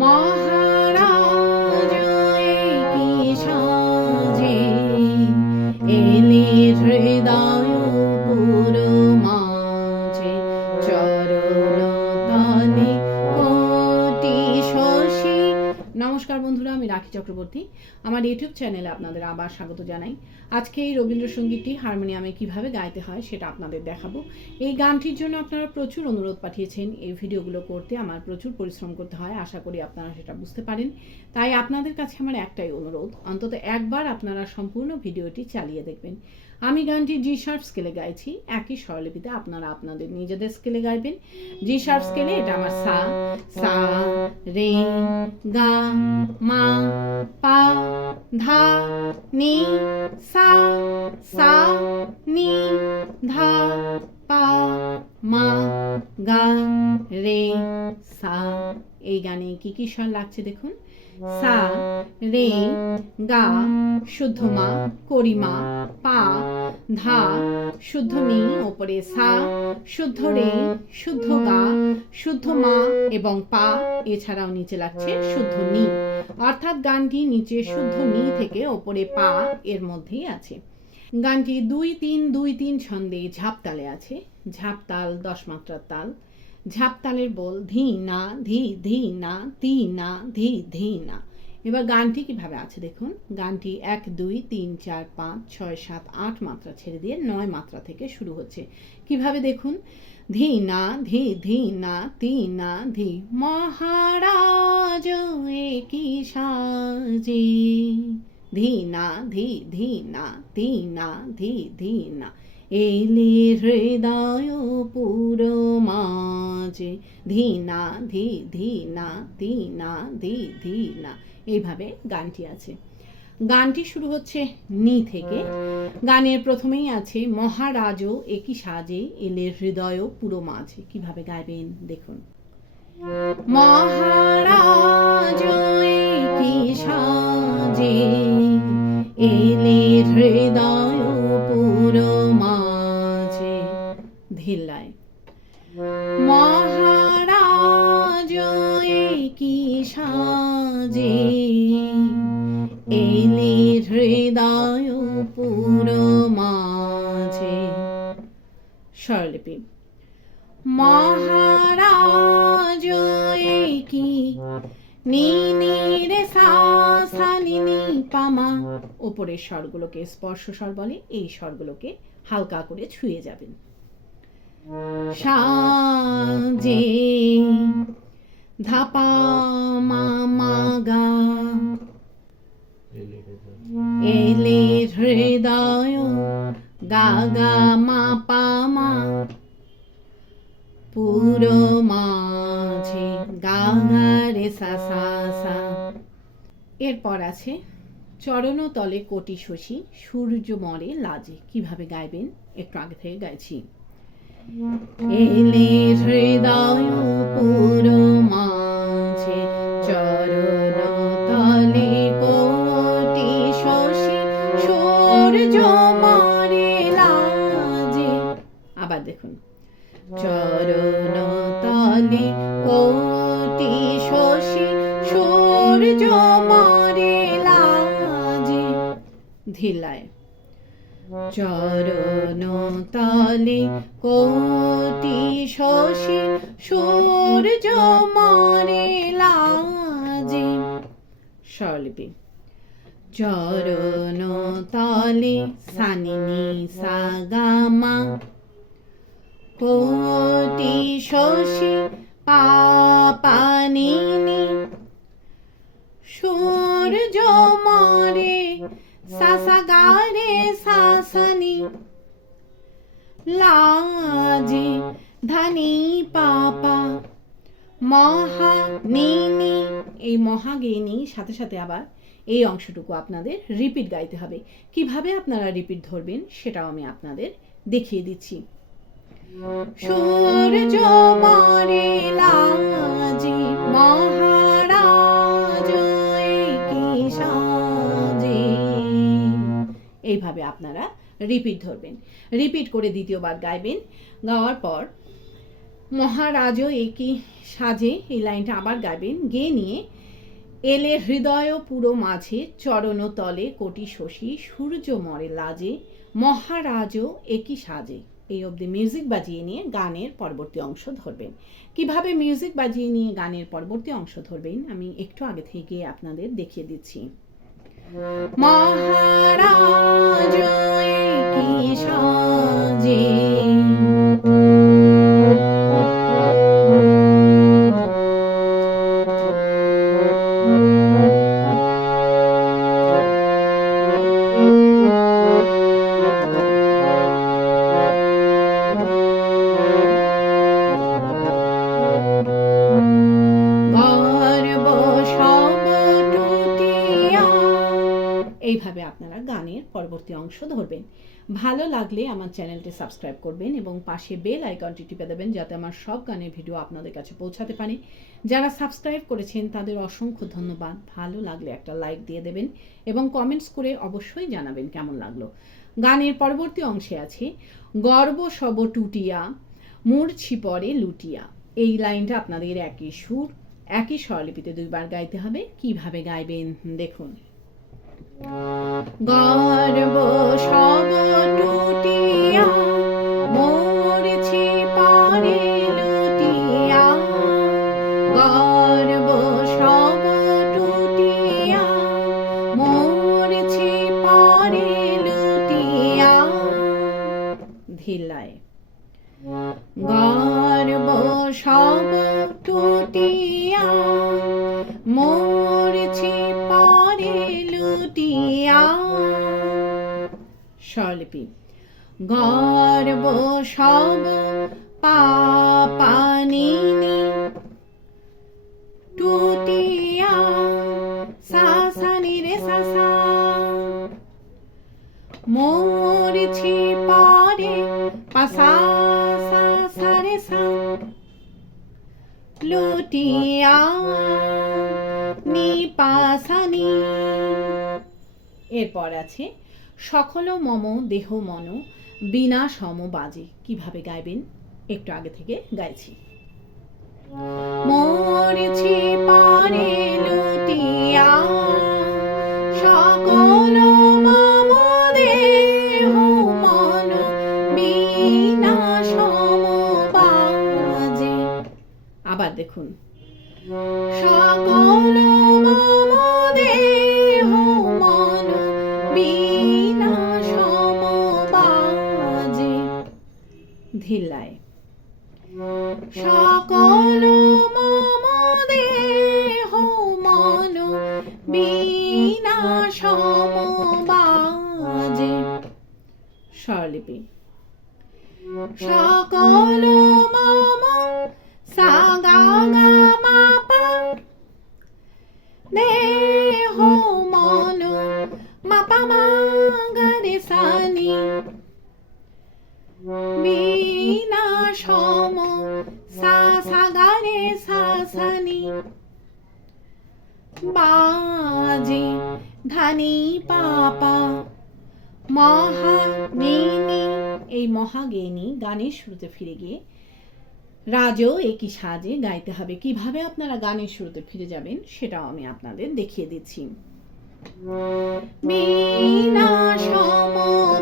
মহারাজ কি সাজে এলে হৃদয় পুরো মাঝে চরণ তলে কোটি শশী। নমস্কার বন্ধুরা, আমি রাখি চক্রবর্তী। আমার ইউটিউব চ্যানেলে আপনাদের আবার স্বাগত জানাই। আজকে এই রবীন্দ্রসঙ্গীতটি হারমোনিয়ামে কিভাবে গাইতে হয় সেটা আপনাদের দেখাবো। এই গানটির জন্য আপনারা প্রচুর অনুরোধ পাঠিয়েছেন। এই ভিডিওগুলো করতে আমার প্রচুর পরিশ্রম করতে হয়, আশা করি আপনারা সেটা বুঝতে পারেন। তাই আপনাদের কাছে আমার একটাই অনুরোধ, অন্তত একবার আপনারা সম্পূর্ণ ভিডিওটি চালিয়ে দেখবেন। আমি গানটি জি শার্প স্কেলে গাইছি, একই স্বরলিপিতে আপনারা আপনাদের নিজেদের স্কেলে গাইবেন। জি শার্প স্কেলে এটা আমার সা, সা রে গা মা পা ধা নি সা, সা নি ধা পা মা গা রে সা। এই গানে কি কি স্বর লাগছে দেখুন। সা রে গা শুদ্ধ মা করিমা পা ধা শুদ্ধ নি ওপরে সা শুদ্ধ রে শুদ্ধ গা শুদ্ধ মা এবং পা, এছাড়াও নিচে লাগছে শুদ্ধ নি। অর্থাৎ গানটি নিচে শুদ্ধ নি থেকে ওপরে পা এর মধ্যেই আছে। গানটি 2-3-2-3 ছন্দে ঝাপতালে আছে। ঝাপতাল 10 মাত্রার তাল। ঝাপতালের বল ধি না ধি ধি না তি না ধি ধি না। এবার গানটি কিভাবে আছে দেখুন। গানটি 1-2-3-4-5-6-7-8 মাত্রা ছেড়ে দিয়ে 9 মাত্রা থেকে শুরু হচ্ছে। কিভাবে দেখুন। ধি না ধি ধি না তি না ধি মহারাজ কি সাজে ধি না ধি ধি না তি না ধি ধি না এলে হৃদয় পুরো মাঝে ধি না ধি ধি না তি না ধি ধি না। এইভাবে গানটি আছে। গানটি শুরু হচ্ছে নি থেকে। গানের প্রথমেই আছে মহারাজ একই সাজে এলে হৃদয় পুরো মাঝে। কিভাবে গাইবেন দেখুন। মহারাজ একই সাজে এলে হৃদয় পুরো মাঝে ধিল্লায়। মহারাজ একই সাজে এলে হৃদয় পুরো মাঝে স্বরলিপি। মহারাজ কি নি নি রে সা সা নি নি পামা, ওপরের স্বরগুলোকে স্পর্শ স্বর বলে, এই স্বরগুলোকে হালকা করে ছুঁয়ে যাবেন। সাজে ধাপা মা মা গা এলে হৃদয় গা গা মা পা মা পুরো মাঝে গা গা রে সা সা সা। এরপর আছে চরণ তলে কোটি শশী সূর্য মরে লাজে। কিভাবে গাইবেন একটু আগে থেকে গাইছি। এলে হৃদয় পুরো মাঝে চরণ তলে কোটি শশী সূর্য মরে লাজে। আবার দেখুন। চরণ তলে কোটি শশী সূর্য মরে লাজে ধিলায়। চরণ তলে কোটি শশী সূর্য মরে লাজে স্বরলিপি। চরণ তলে সানি নি সা গা মা কোটি শশী পা পা নি নি সূর্য মরে সা সা গা রে সা সা নি লাজে ধানি পা পা মহা নি নি। এই মহা গেয়ে নি সাথে সাথে আবার এই অংশটুকু আপনাদের রিপিট গাইতে হবে। কিভাবে আপনারা রিপিট ধরবেন সেটাও আমি আপনাদের দেখিয়ে দিচ্ছি। সূর্য মরে লাজে মহারাজ কি সাজে। এইভাবে আপনারা রিপিট ধরবেন। রিপিট করে দ্বিতীয়বার গাইবেন। গাওয়ার পর মহারাজও একই সাজে, এই লাইনটা আবার গাইবেন। গেয়ে নিয়ে এলে হৃদয় পুরো মাঝে, চরণ তলে কোটি শশী, সূর্য মরে লাজে, মহারাজও একই সাজে। এই অবধি মিউজিক বাজিয়ে নিয়ে গানের পরবর্তী অংশ ধরবেন। কিভাবে মিউজিক বাজিয়ে নিয়ে গানের পরবর্তী অংশ ধরবেন আমি একটু আগে থেকে আপনাদের দেখিয়ে দিচ্ছি। মহারাজ একই সাজে, এইভাবে আপনারা গানের পরবর্তী অংশ ধরবেন। ভালো লাগলে আমার চ্যানেলটি সাবস্ক্রাইব করবেন এবং পাশে বেল আইকনটি টিপে দেবেন যাতে আমার সব গানের ভিডিও আপনাদের কাছে পৌঁছাতে পারে। যারা সাবস্ক্রাইব করেছেন তাদের অসংখ্য ধন্যবাদ। ভালো লাগলে একটা লাইক দিয়ে দেবেন এবং কমেন্টস করে অবশ্যই জানাবেন কেমন লাগলো। গানের পরবর্তী অংশে আছে গর্ব সব টুটিয়া মূর্ছি পরে লুটিয়া। এই লাইনটা আপনাদের একই সুর একই স্বরলিপিতে দুইবার গাইতে হবে। কিভাবে গাইবেন দেখুন। গর্ব সব টুটিয়া মরছি পরে লুটিয়া, গর্ব সব টুটিয়া মরছি পরে লুটিয়া। ধিল্লায় গর্ব সব টুটিয়া মরছি পরে লুটিয়া। স্বরলিপি গর্ব সব পাপানিনি টুটিয়া সাসানি রে সাসা, মরছি পরে পাসা সা রে সা লুটিয়া নিপাসানি। এরপর আছে সকল মম দেহ মন বিনা সম বাজে। কিভাবে গাইবেন একটু আগে থেকে গাইছি। মরছি পরে লুটিয়া সকল মম দেহ মন বিনা সম বাজে। আবার দেখুন সকল মম দেহ মন বিনা সম বাজে। ধিল্লায় সকল মম দেহ মন বিনা সম বাজে। স্বরলিপি সকল মম সা গা গা মা পা দেহ মন মা পা মা গা রে সা নি বিনা সম সা সা গা রে সা সা নি বাজে। ধানি পাপা মহাগেনি। এই মহাগেনি গানের শুরুতে ফিরে গিয়ে রাজও একই সাজে গাইতে হবে। কিভাবে আপনারা গানের শুরুতে ফিরে যাবেন সেটাও আমি আপনাদের দেখিয়ে দিচ্ছি। বিনা সম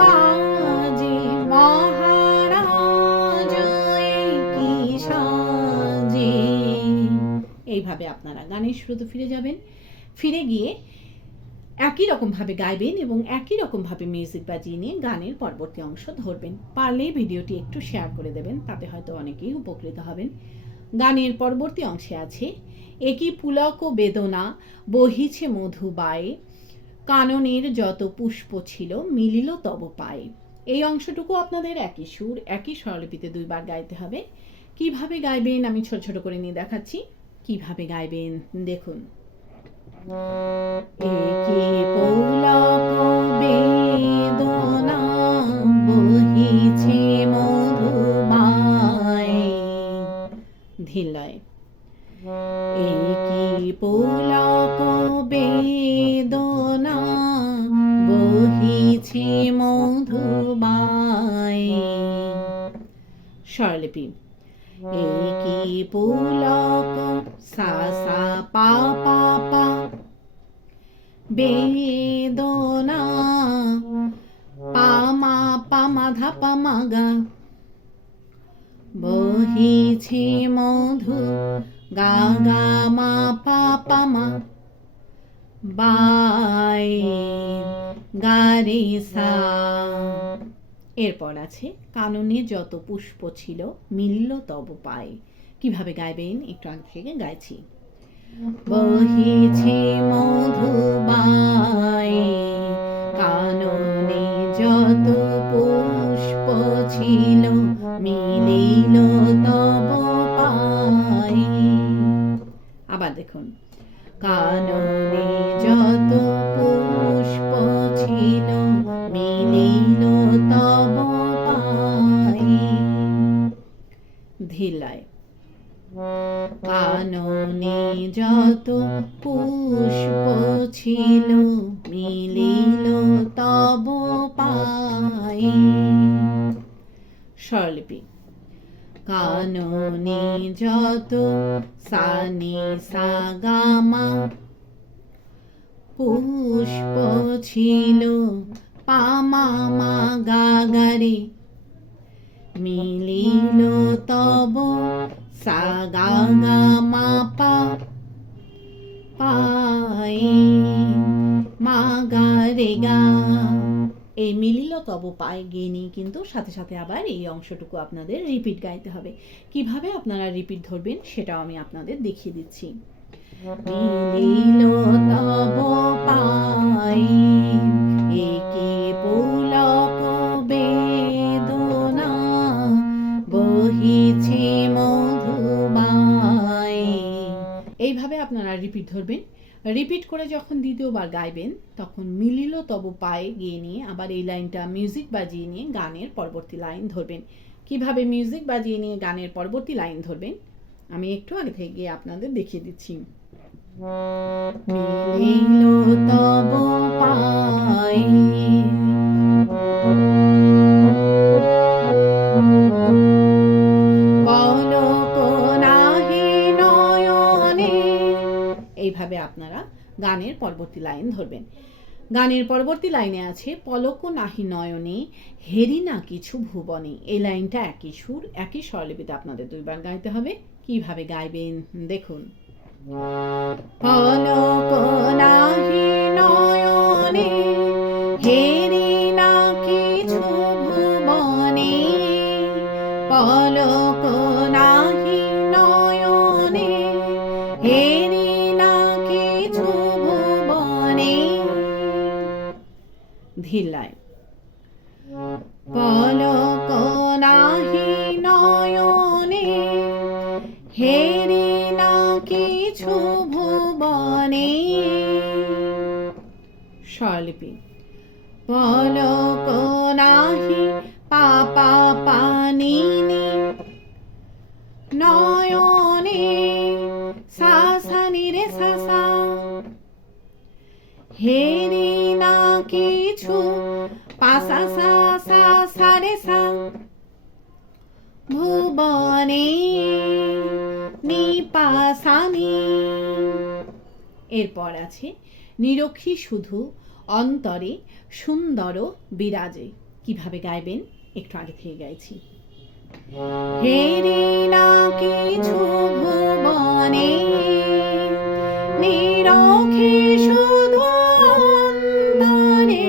বাজে মহারাজ একই সাজে। এইভাবে আপনারা গানের শুরুতে ফিরে যাবেন। ফিরে গিয়ে একই রকমভাবে গাইবেন এবং একই রকমভাবে মিউজিক বাজিয়ে নিয়ে গানের পরবর্তী অংশ ধরবেন। পারলে ভিডিওটি একটু শেয়ার করে দেবেন, তাতে হয়তো অনেকেই উপকৃত হবেন। গানের পরবর্তী অংশে আছে একই পুলক বেদনা বহিছে মধু বায়ে, কাননের যত পুষ্প ছিল মিলিল তব পায়ে। এই অংশটুকু আপনাদের একই সুর একই স্বরলিপিতে দুইবার গাইতে হবে। কিভাবে গাইবেন আমি ছোট ছোট করে নিয়ে দেখাচ্ছি। কিভাবে গাইবেন দেখুন। একি পুলক বেদনা বহিছে মধু বায়ে। ধিল্লায় একি পুলক বেদনা বহিছে মধু বায়ে। স্বরলিপি একই পুলক সা সা পা পা পা, বেদনা পা মা ধা পা মা গা, বহিছে মধু গা গা মা পা পা মা, বাই গা রে সা। এরপর আছে কাননে যত পুষ্প ছিল মিলল তব পায়। কিভাবে গাইবেন একটু আগে থেকে গাইছি। বহিছে মধুবাই কাননে যত পুষ্প ছিল মিলিল তব পাই। আবার দেখুন, কাননে যত পুষ্প ছিল মিলিল তব পাই। ধিলায়, কাননে যত পুষ্প ছিল মিলিল তব পাই। স্বরলিপি, কাননে যত সা নি সা গা মা পুষ্প ছিল পা মা মা গা গা রে, মিলিল তব সা গা গা মা পা পাই মা গা রে গা। এই মিলিল তব পায় গিয়ে নিয়ে কিন্তু সাথে সাথে আবার এই অংশটুকু আপনাদের রিপিট গাইতে হবে। কিভাবে আপনারা রিপিট ধরবেন সেটাও আমি আপনাদের দেখিয়ে দিচ্ছি। মিলিল তব পাই একে পুলক বেদনা, বহিছে মধুবাই। এইভাবে আপনারা রিপিট ধরবেন। রিপিট করে যখন দ্বিতীয়বার গাইবেন তখন মিলিল তব পায়ে গিয়ে নিয়ে আবার এই লাইনটা মিউজিক বাজিয়ে নিয়ে গানের পরবর্তী লাইন ধরবেন। কিভাবে মিউজিক বাজিয়ে নিয়ে গানের পরবর্তী লাইন ধরবেন আমি একটু আগে থেকে গিয়ে আপনাদের দেখিয়ে দিচ্ছি। মিলিল তব পাই পলক নাহি নয়নে। এইভাবে আপনারা গানের পরবর্তী লাইন ধরবেন। গানের পরবর্তী লাইনে আছে পলক নাহি নয়নে হেরি না কিছু ভুবনে। এই লাইনটা একই সুর একই স্বরলিপিতে আপনাদের দুইবার গাইতে হবে। কিভাবে গাইবেন দেখুন। পলক নাহি নয়নে হেরি না কিছু ভুবনে, পলক নাহি নয়নে হেরি না কিছু ভুবনে। ধিলায়, পলক নাহি নয়নে হেরি না কিছু ভুবনে। স্বরলিপি, পলক নাহি পা পা পা নি নি, নয়নে সা সা নি রে সা সা, হেরি না কিছু পা সা সা সা সা রে সা, ভুবনে নি পা সা নি। এরপর আছে নিরক্ষী শুধু অন্তরে সুন্দর বিরাজে। কিভাবে গাইবেন একটু আগে থেকে গাইছি। হেরি না কিছু ভুবনে নিরক্ষী শুধু অন্তরে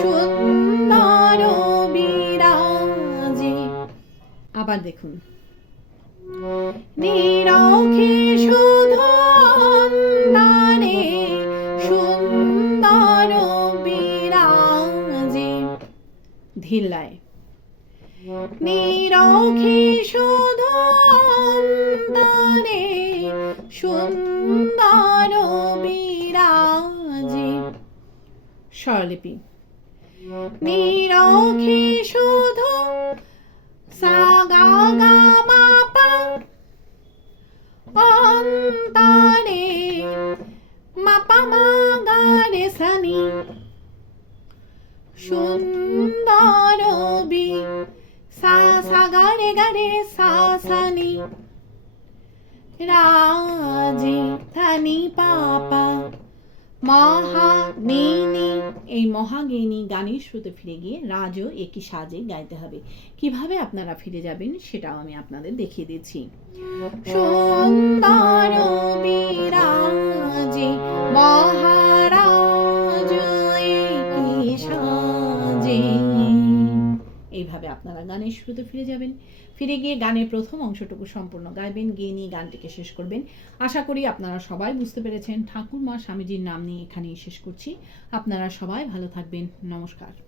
সুন্দর বিরাজে। আবার দেখুন, নিরক্ষী শুধু অন্তরে সুন্দর বিরাজে। ধিলায়, নিরক্ষী শুধু অন্তরে সুন্দর বিরাজে। স্বরলিপি, নিরক্ষী শুধু সা গা গা মা পা, অন্তরে মা পা মা গা রে সা নি, সুন্দর বি সা সা গা রে সা সা রাজে থানি পাপা মহাগেনী। এই মহাগেনী গানের শ্রুতে ফিরে গিয়ে রাজও একই সাজে গাইতে হবে। কিভাবে আপনারা ফিরে যাবেন সেটাও আমি আপনাদের দেখিয়ে দিচ্ছি। সুন্দর বিরাজে মহারাজ একই সাজে। এইভাবে আপনারা গানের শুরুতে ফিরে যাবেন। ফিরে গিয়ে গানের প্রথম অংশটুকু সম্পূর্ণ গাইবেন, গিয়ে নিয়ে গানটিকে শেষ করবেন। আশা করি আপনারা সবাই বুঝতে পেরেছেন। ঠাকুরমা স্বামীজির নাম নিয়ে এখানেই শেষ করছি। আপনারা সবাই ভালো থাকবেন। নমস্কার।